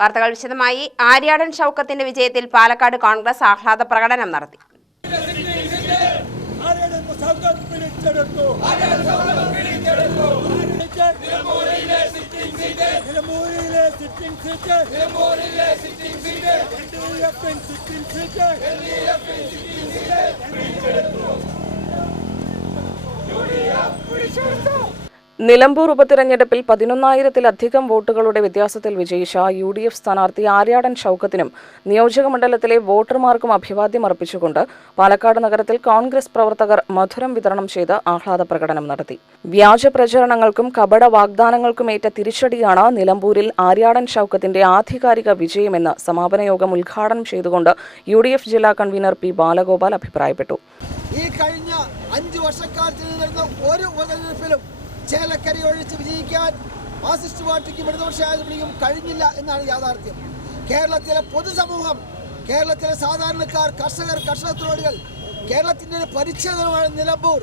വാർത്തകൾ വിശദമായി. ആര്യാടൻ ഷൗക്കത്തിന്റെ വിജയത്തിൽ പാലക്കാട് കോൺഗ്രസ് ആഹ്ലാദ പ്രകടനം നടത്തി. നിലമ്പൂർ ഉപതിരഞ്ഞെടുപ്പിൽ 11,000-ലധികം വോട്ടുകളുടെ വ്യത്യാസത്തിൽ വിജയിച്ച UDF സ്ഥാനാർത്ഥി ആര്യാടൻ ഷൗക്കത്തിനും നിയോജകമണ്ഡലത്തിലെ വോട്ടർമാർക്കും അഭിവാദ്യം അർപ്പിച്ചുകൊണ്ട് പാലക്കാട് നഗരത്തിൽ കോൺഗ്രസ് പ്രവർത്തകർ മധുരം വിതരണം ചെയ്ത് ആഹ്ലാദ പ്രകടനം നടത്തി. വ്യാജ പ്രചരണങ്ങൾക്കും കപട വാഗ്ദാനങ്ങൾക്കുമേറ്റ തിരിച്ചടിയാണ് നിലമ്പൂരിൽ ആര്യാടൻ ഷൗക്കത്തിന്റെ ആധികാരിക വിജയമെന്ന് സമാപന യോഗം ഉദ്ഘാടനം ചെയ്തുകൊണ്ട് UDF ജില്ലാ കൺവീനർ P. ബാലഗോപാൽ അഭിപ്രായപ്പെട്ടു. ഈ കഴിഞ്ഞ 5 വർഷക്കാലത്തിൽ നടന്ന ഒരു ഉപതെരഞ്ഞെടുപ്പിലും ചേലക്കരി ഒഴിച്ച് വിജയിക്കാൻ മാർക്സിസ്റ്റ് പാർട്ടിക്കും ഇടതുപക്ഷാധിപതിക്കും കഴിഞ്ഞില്ല എന്നാണ് യാഥാർത്ഥ്യം. കേരളത്തിലെ പൊതുസമൂഹം, കേരളത്തിലെ സാധാരണക്കാർ, കർഷകർ, കർഷക തൊഴിലാളികൾ, കേരളത്തിൻ്റെ പരിച്ഛേദനമാണ് നിലമ്പൂർ.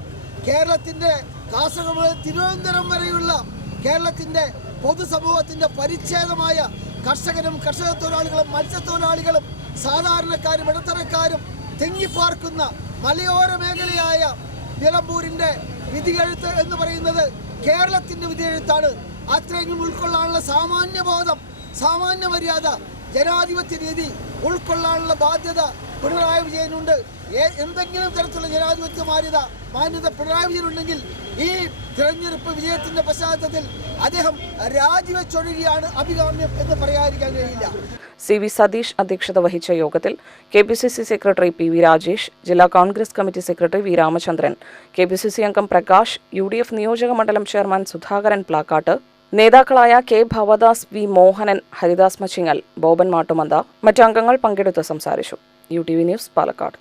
കേരളത്തിൻ്റെ കാസർഗോഡ് മുതൽ തിരുവനന്തപുരം വരെയുള്ള കേരളത്തിൻ്റെ പൊതുസമൂഹത്തിൻ്റെ പരിച്ഛേദമായ കർഷകരും, കർഷക തൊഴിലാളികളും, മത്സ്യത്തൊഴിലാളികളും, സാധാരണക്കാരും, ഇടത്തരക്കാരും തിങ്ങിപ്പാർക്കുന്ന മലയോര മേഖലയായ നിലമ്പൂരിൻ്റെ വിധിയെഴുത്ത് എന്ന് പറയുന്നത് കേരളത്തിൻ്റെ വിധിയെഴുത്താണ്. അത്രയെങ്കിലും ഉൾക്കൊള്ളാനുള്ള സാമാന്യ ബോധം, സാമാന്യ മര്യാദ, ജനാധിപത്യ രീതി ഉൾക്കൊള്ളാനുള്ള ബാധ്യത പിണറായി വിജയനുണ്ട്. എന്തെങ്കിലും തരത്തിലുള്ള ജനാധിപത്യ മാന്യത പിണറായി വിജയനുണ്ടെങ്കിൽ ഈ തെരഞ്ഞെടുപ്പ് വിജയത്തിന്റെ പശ്ചാത്തലത്തിൽ അദ്ദേഹം രാജിവെച്ചൊഴുകിയാണ് അഭികാമ്യം എന്ന് പറയാതിരിക്കാൻ കഴിയില്ല. CV സതീഷ് അധ്യക്ഷത വഹിച്ച യോഗത്തിൽ KPCC സെക്രട്ടറി PV രാജേഷ്, ജില്ലാ Congress committee secretary V. Ramachandran, KPCC അംഗം പ്രകാശ്, UDF നിയോജക മണ്ഡലം ചെയർമാൻ സുധാകരൻ പ്ലാക്കാട്ട്, നേതാക്കളായ K. ഭവദാസ്, V. മോഹനൻ, ഹരിദാസ് മച്ചിങ്ങൽ, ബോബൻ മാട്ടുമന്ത, മറ്റംഗങ്ങൾ പങ്കെടുത്ത് സംസാരിച്ചു. UTV news, Palakkad.